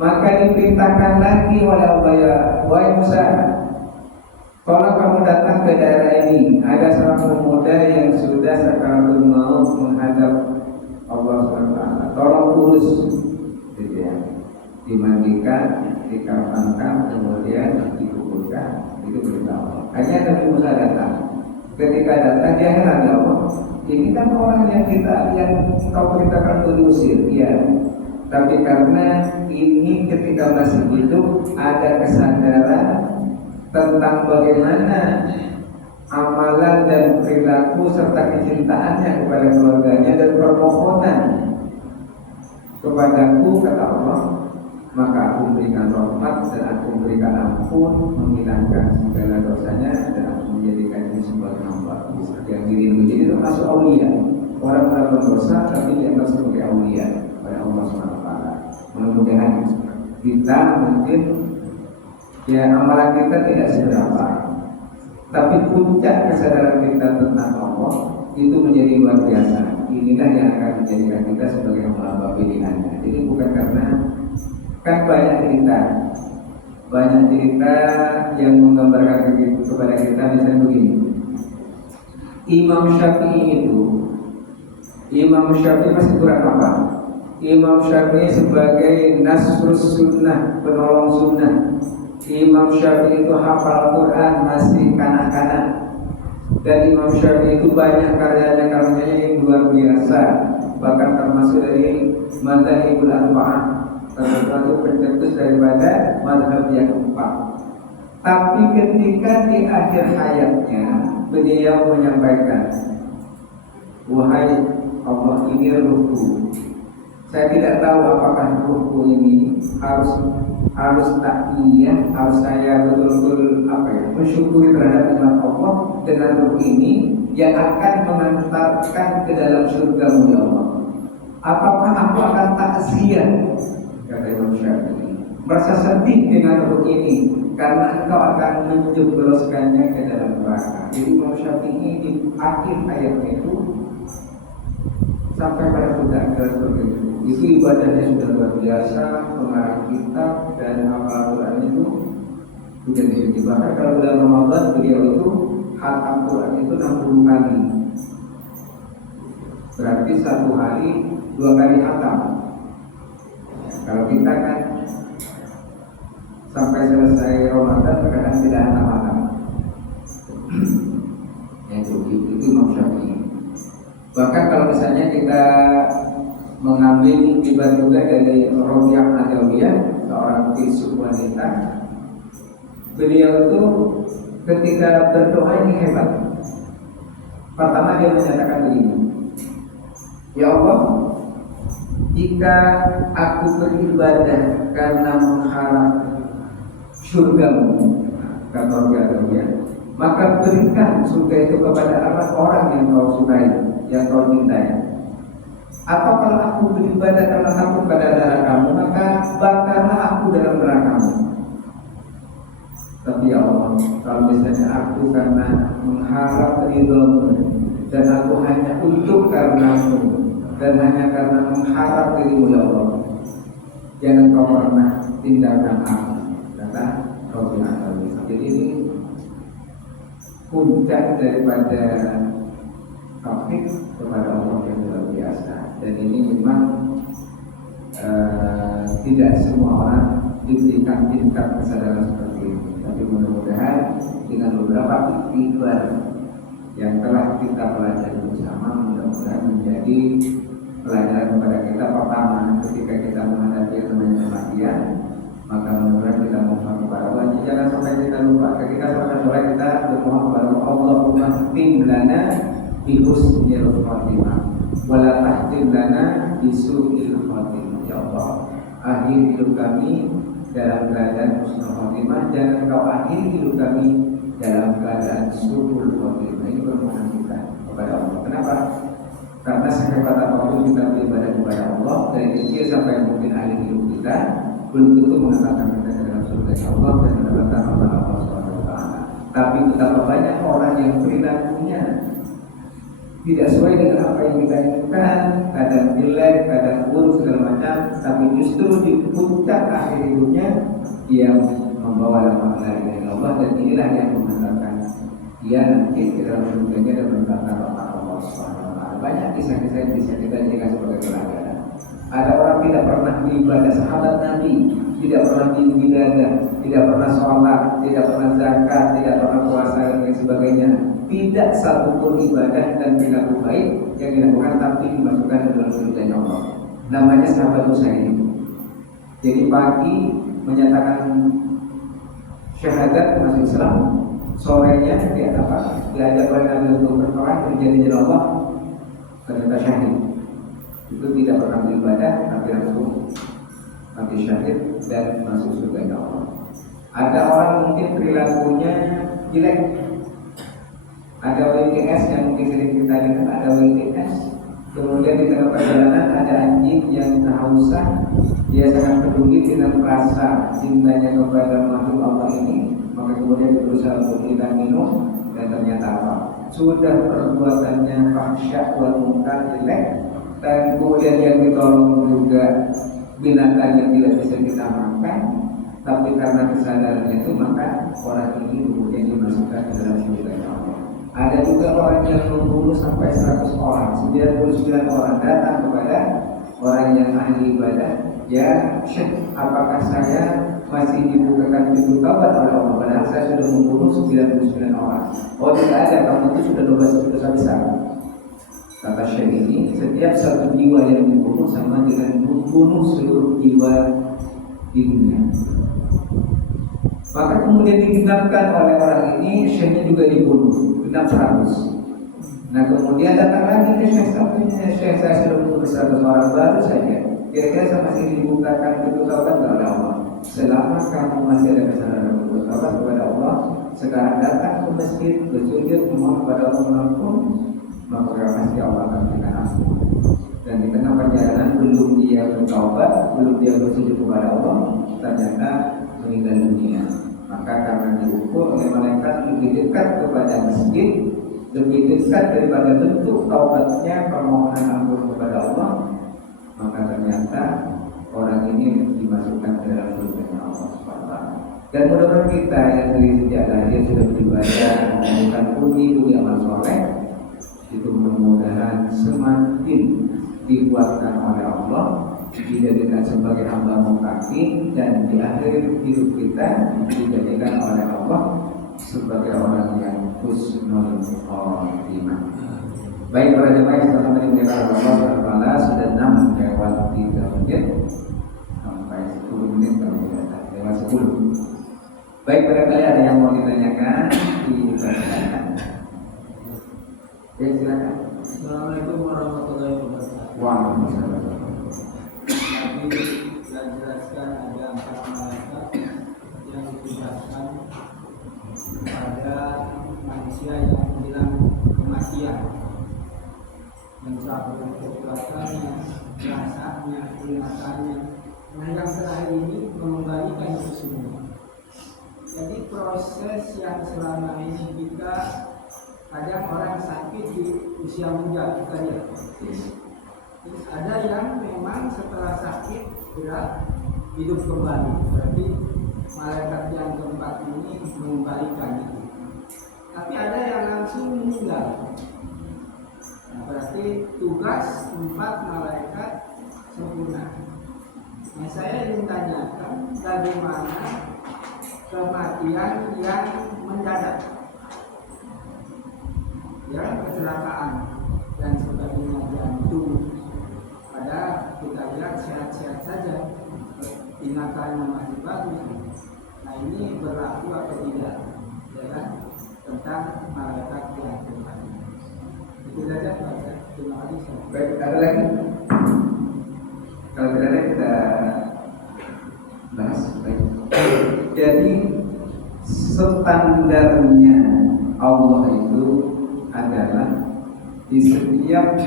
maka diperintahkan lagi oleh Allah, ya wahai Musa, kalau kamu datang ke daerah ini, ada seorang pemuda yang sudah sakaratul maut menghadap Allah SWT. Tolong urus, gitu ya. Dimandikan, dikafankan, kemudian dikuburkan. Itu perintah Allah. Hanya Nabi Musa datang. Ketika datang dia heran, ya Allah, ini kan orang yang kau perintahkan diusir, ya. Tapi karena ini ketika masih hidup ada kesadaran tentang bagaimana amalan dan perilaku serta kecintaannya kepada keluarganya dan permohonan kepadaku, kata Allah, maka aku memberikan rahmat dan aku memberikan ampun, menghilangkan segala dosanya, dan aku menjadikan ini sebagai hamba yang dirindu. Jadi termasuk aulia, orang melakukan dosa tapi dianggap sebagai aulia oleh Allah SWT. Mudah-mudahan kita mungkin ya amalan kita tidak seberapa, tapi puncak kesadaran kita tentang Allah itu menjadi luar biasa. inilah yang akan menjadikan kita sebagai hamba pilihannya. Jadi bukan karena kan banyak cerita yang menggambarkan kepada kita, misalnya begini. Imam Syafi'i masih kurang apa? Imam Syafi'i sebagai nasrus sunnah, penolong sunnah. Imam Syafi'i itu hafal Quran masih kanak-kanak. Dan Imam Syafi'i itu banyak karyanya yang luar biasa, bahkan termasuk dari Madzhabul Arba'ah, termasuk pencetus daripada mazhab yang keempat. Tapi ketika di akhir hayatnya beliau menyampaikan, wahai Allah, ini ruhku. Saya tidak tahu apakah ruhku ini harus takliyah, harus saya betul-betul mensyukuri terhadap nikmat Allah dengan ruh ini yang akan mengantarkan ke dalam surga-Mu ya Allah. Apakah aku akan takziah, kata Imam Syafi'i, merasa sedih dengan ruh ini karena engkau akan menjebloskannya ke dalam neraka. Jadi Imam Syafi'i di akhir ayatnya itu sampai pada puncak seperti itu ibadahnya sudah luar biasa, mengarang kitab dan hafal Quran itu sudah diuji. Bahkan kalau bulan Ramadan beliau itu khatam Quran itu 60 kali, berarti satu hari 2 kali khatam. Kalau kita kan sampai selesai Ramadan terkadang tidak khatam. Itu Imam Syafi'i. Bahkan kalau misalnya kita mengambil tiba juga dari Rabi'ah Adawiyah, seorang filsuf wanita, beliau itu ketika berdoa ini hebat. Pertama dia menyatakan begini, ya Allah, jika aku beribadah karena mengharap surga-Mu, kata Adawiyah, maka berikan surga itu kepada orang yang kau sukai, yang kau cintai. Atau kalau aku beribadah karena takut pada darah kamu, maka bakarlah aku dalam neraka-Mu. Tapi ya Allah, kalau misalnya aku karena mengharap ridho-Mu dan aku hanya untuk karena-Mu dan hanya karena mengharap diri-Mu ya Allah, jangan kau pernah tinggalkan aku, kata Rabi'ah. Jadi ini puncak daripada tauhid kepada Allah yang luar biasa. Dan ini memang tidak semua orang diberikan tingkat kesadaran seperti ini. Tapi mudah-mudahan dengan beberapa ikhtiar yang telah kita pelajari bersama, mudah-mudahan menjadi pelajaran kepada kita. Pertama, ketika kita menghadapi yang namanya kematian, maka mudah-mudahan kita mohon kepada Allah. Jangan sampai kita lupa. Ketika sholat kita berdoa kepada Allahumma khtim lana bi husnil khatimah wala tahtim lana bi su'il khatimah. Ya Allah, akhir hidup kami dalam keadaan husnul khatimah, jangan Kau akhir hidup kami dalam keadaan su'ul khatimah. Ini permohonan kita kepada Allah. Kenapa? Karena sehebat apapun kita beribadah kepada Allah, dari kecil sampai mungkin akhir hidup kita, belum tentu mengatakan kita ke dalam surga Allah dan mendapatkan Allah SWT. Tapi betapa banyak orang yang perilakunya tidak sesuai dengan apa yang kita inginkan, kadang jelek, kadang buruk segala macam, tapi justru di puncak akhir hidupnya dia membawa lafaz la ilaha illallah, dan inilah yang mengantarkan dia nanti ke dalam surganya dan mendapatkan rahmat Allah SWT. Banyak kisah-kisah yang bisa kita jadikan sebagai pelajaran. Ada orang tidak pernah beribadah, sahabat Nabi tidak pernah beribadah, tidak pernah sholat, tidak pernah zakat, tidak pernah puasa dan lain sebagainya. Tidak satupun ibadah dan perilaku baik yang dilakukan tapi dimasukkan ke dalam surga Allah. Namanya sahabat Usaid. Jadi pagi menyatakan syahadat masuk Islam, sorenya dia diajak oleh Nabi untuk berperang terjadi di Allah, ternyata syahid. Itu tidak pernah beribadah tapi langsung mati syahid dan masuk surga Allah. Ada orang mungkin perilakunya jelek. Ada WTS yang mungkin sering kita lihat, ada WTS. Kemudian di tengah perjalanan ada anjing yang kehausan, dia sangat peduli dengan rasa cintanya kepada makhluk Allah ini, maka kemudian berusaha untuk kita minum, dan ternyata apa? Sudah perbuatannya fahsya wal munkar jelek, dan kemudian yang ditolong juga binatang yang tidak bisa kita makan, tapi karena kesadarannya itu maka orang ini kemudian dimasukkan ke dalam surga Allah. Ada juga orang yang membunuh sampai 100 orang, 99 orang datang kepada orang yang ahli ibadah, ya Syekh, apakah saya masih dibukakan pintu taubat oleh Allah? Padahal saya sudah membunuh 99 orang. Oh tidak ada, kamu itu sudah dosa besar. Kata Syekh ini, setiap satu jiwa yang dibunuh sama dengan membunuh seluruh jiwa di dunia. Maka kemudian digenapkan oleh orang ini, Syekhnya juga dibunuh, genap 100. Nah kemudian datang lagi ke Syekh satunya, Syekh saya sudah membunuh 100 orang baru saja. Kira-kira saya masih dibukakan pintu taubat oleh Allah. Selama kamu masih ada kesadaran berbuat taubat kepada Allah, sekarang datang ke masjid, bersujud, memohon kepada Allah mengampun, maka pasti Allah akan berikan ampun. Dan di tengah perjalanan belum dia bertaubat, belum dia bersujud kepada Allah, ternyata meninggal dunia. Maka karena diukur oleh malaikat lebih dekat kepada masjid, lebih dekat daripada bentuk taubatnya permohonan ampun kepada Allah, maka ternyata orang ini dimasukkan ke dalam surga Allah SWT. Dan mudah-mudahan kita yang dari sejak lahir sudah beribadah, melakukan puji amal soleh, itu mudah-mudahan semakin dikuatkan oleh Allah, dijadikan sebagai hamba mutakin, dan di akhir hidup kita dijadikan oleh Allah sebagai orang yang husnul khotimah. Baik para jemaah yang telah mendengarkan Allah sudah 6 lewat 3 menit sampai 10 menit kalau tidak lewat 10. Baik, barangkali ada yang mau ditanyakan, dipersilakan. Ya silakan. Assalamualaikum warahmatullahi wabarakatuh. Waalaikumsalam. Tadi sudah jelaskan ada 4 malaikat yang ditugaskan pada manusia yang bilang kematian, mencabut kekuatannya, rasanya, ingatannya. Nah yang terakhir ini mengembalikan itu semua. Jadi proses yang selama ini kita kadang orang sakit di usia muda kita lihat. Terus ada yang memang setelah sakit berat hidup kembali. Berarti malaikat yang keempat ini mengembalikan itu. Tapi ada yang langsung meninggal. Nah, berarti tugas 4 malaikat sempurna. Nah, saya ingin tanyakan bagaimana kematian yang mendadak, ya kecelakaan dan sebagainya, jantung. Padahal kita lihat sehat-sehat saja, tindakannya masih bagus. Nah ini berlaku atau tidak, ya kan? Tentang malaikat yang kembali. Itu saja Pak. Terima kasih. Baik, ada lagi? Kalau tidak ada kita bahas. Baik. Jadi standarnya Allah itu adalah di setiap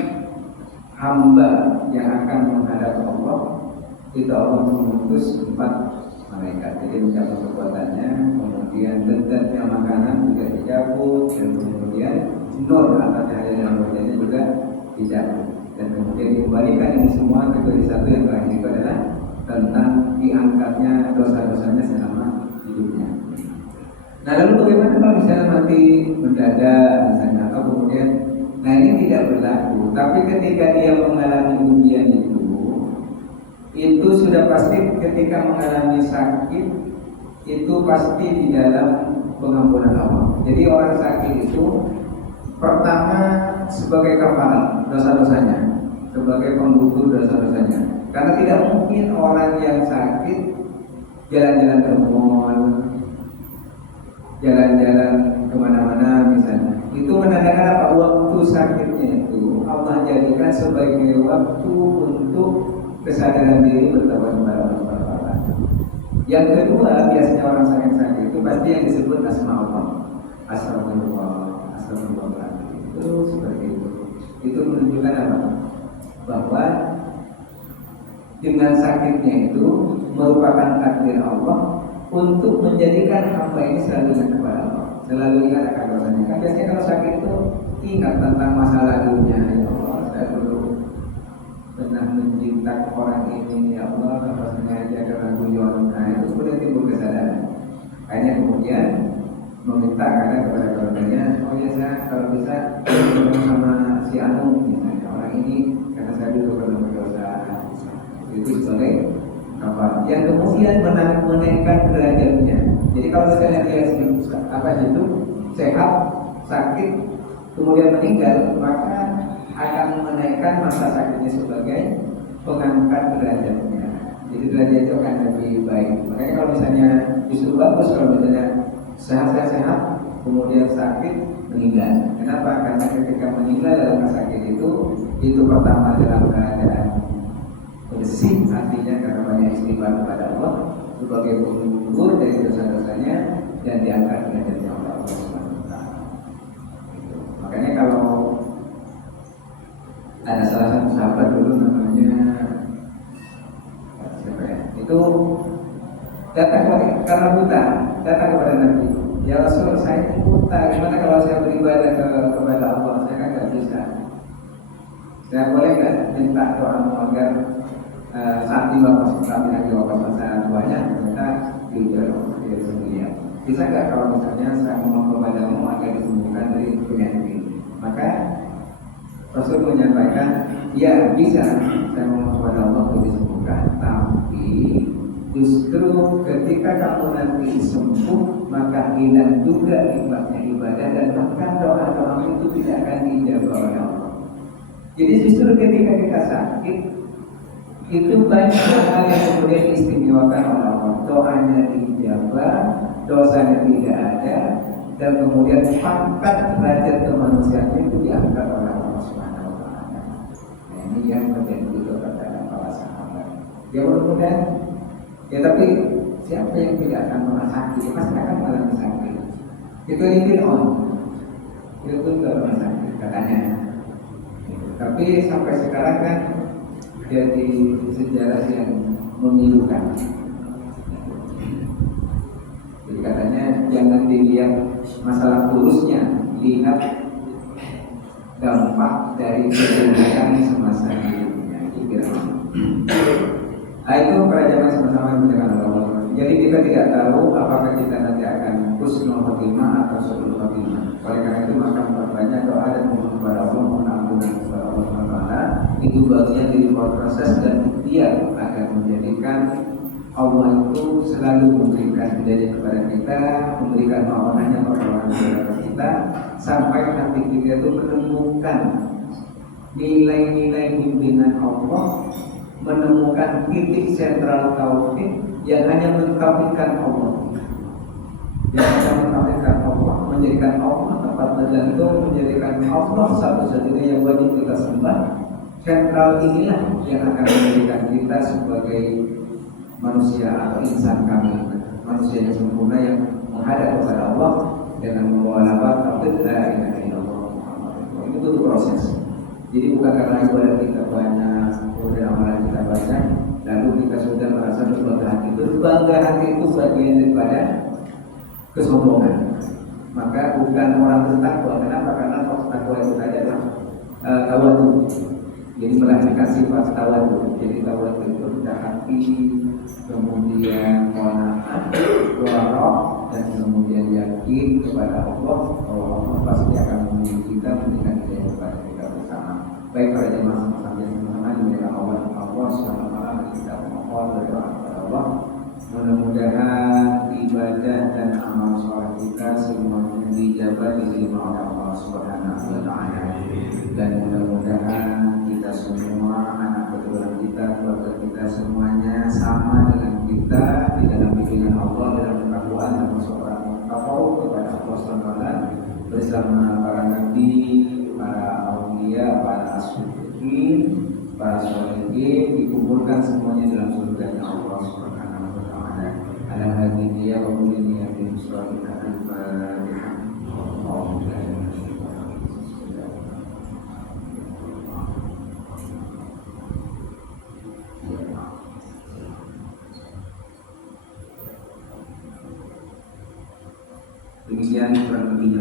hamba yang akan menghadap Allah, itu Allah mengutus 4 malaikat. Jadi mencabut kekuatannya, kemudian bentuknya makanan juga dicabut, dan kemudian nur atau cahaya dalam wajahnya juga dicabut, dan kemudian dikembalikan ini semua kecuali satu yang terakhir itu adalah tentang diangkatnya dosa-dosanya selama hidupnya. Nah lalu bagaimana kalau misalnya mati mendadak misalnya, atau kemudian, nah ini tidak berlaku. Tapi ketika dia mengalami ujian itu sudah pasti ketika mengalami sakit itu pasti di dalam pengampunan Allah. Jadi orang sakit itu pertama sebagai kafarat dosa-dosanya, sebagai penggugur dosa-dosanya. Karena tidak mungkin orang yang sakit jalan-jalan ke mall, jalan-jalan kemana-mana misalnya. Itu menandakan apa? Waktu sakitnya itu Allah jadikan sebagai waktu untuk kesadaran diri bertaubat kepada Allah. Yang kedua, biasanya orang sakit-sakit itu pasti yang disebut asma Allah, astagfirullah, astagfirullah. Itu seperti itu. Itu menunjukkan apa? Bahwa dengan sakitnya itu merupakan takdir Allah untuk menjadikan hamba ini selalu ingat kepada Allah, selalu ingat akan rasanya. Kan biasanya kalau sakit itu ingat tentang masa lalunya. Ya Allah, saya dulu pernah mencinta orang ini. Ya Allah, apa sengaja karena guyon. Nah itu kemudian timbul kesadaran. Akhirnya kemudian meminta kadang kepada keluarganya, oh ya saya kalau bisa ketemu sama si Anu misalnya orang ini karena saya dulu pernah berdosa. Itu sebagai apa? Yang kemudian menaikkan derajatnya. Jadi kalau misalnya dia hidup, sehat, sakit, kemudian meninggal, maka akan menaikkan masa sakitnya sebagai pengangkat derajatnya. Jadi derajat itu akan lebih baik. Makanya kalau misalnya justru bagus kalau misalnya sehat, kemudian sakit, meninggal. Kenapa? Karena ketika meninggal dalam sakit itu pertama dalam keadaan bersih, artinya karena banyak istighfar kepada Allah sebagai penggugur dari dosa-dosanya dan diangkat derajatnya oleh Allah SWT. Makanya kalau ada salah satu sahabat dulu namanya siapa ya? Itu datang karena buta, datang kepada Nabi. Ya Rasul, saya ini buta. Gimana kalau saya beribadah kepada Allah? Saya kan nggak bisa. Saya boleh nggak minta doamu agar saat ini waktu masa tuanya kita diujar dia sendiri. Bisa nggak kalau misalnya saya mohon kepadamu agar disembuhkan dari penyakit ini? Maka Rasul menyampaikan, ya bisa, saya mohon kepada Allah untuk disembuhkan. Tapi justru ketika kamu nanti sembuh, maka hilang juga nikmatnya ibadah dan bahkan doa-doa itu tidak akan dijawab oleh Allah. Jadi justru ketika kita sakit, itu banyak hal yang kemudian diistimewakan oleh Allah. Doanya dijawab, dosanya tidak ada, dan kemudian pangkat derajat kemanusiaan itu diangkat oleh Allah Subhanahu wa Ta'ala. Nah, ini yang terjadi juga pada para sahabat. Ya mudah-mudahan, ya tapi siapa yang tidak akan pernah sakit? Ya, pasti akan mengalami sakit. Itu ini on, itu pun pernah sakit katanya. Tapi sampai sekarang kan jadi sejarah yang memilukan. Jadi katanya jangan dilihat masalah kurusnya, lihat dampak dari kesulitan semasa hidupnya. Itu kerajaan sama-sama menjaga Allah. Jadi kita tidak tahu apakah kita nanti akan husnul khotimah atau su'ul khotimah. Oleh karena itu maka memperbanyak doa dan mohon kepada Allah, mohon ampunan kepada Allah SWT. Itu bagian dari proses dan ikhtiar agar menjadikan Allah itu selalu memberikan hidayah kepada kita, memberikan mawanahnya pertolongan kepada kita, sampai nanti kita itu menemukan nilai-nilai pimpinan Allah, menemukan titik sentral tauhid yang hanya mentauhidkan Allah, yang hanya mentauhidkan Allah, menjadikan Allah tempat bergantung, menjadikan Allah satu-satunya yang wajib kita sembah. Sentral inilah yang akan menjadikan kita sebagai manusia atau insan kamil, manusia yang sempurna yang menghadap kepada Allah dengan membawa lafaz tauhid la ilaha illallah Muhammadur Rasulullah. Itu butuh proses. Jadi bukan karena ibadah kita banyak, kemudian amalan kita banyak, lalu kita sudah merasa berbangga hati. Berbangga hati itu bagian daripada kesombongan. Maka bukan orang bertakwa. Kenapa? Karena takwa itu adalah tawadu. Jadi melahirkan sifat tawadu. Jadi tawadu itu rendah hati, kemudian qanaah, waraq, dan kemudian yakin kepada Allah bahwa Allah pasti akan memilih kita, memberikan hidayah kepada kita bersama. Baik para jemaah sekalian sama dimuliakan Allah SWT, kita mohon berdoa kepada Allah. Mudah-mudahan ibadah dan amal sholat kita semuanya dijabah diterima oleh Allah Subhanahu wa Ta'ala. Dan mudah-mudahan kita semua, anak keturunan kita, keluarga kita semuanya sama dengan kita di dalam bimbingan Allah, dalam ketakwaan dan seorang taqarrub kepada Allah SWT bersama para nabi, para aulia, para as-siddiqin, para sholihin, dikumpulkan semuanya dalam surga Allah Subhanahu wa Ta'ala. Ala hadhihi ya wa kulli niyatin sholihatin Fatihah. Demikian kurang lebihnya.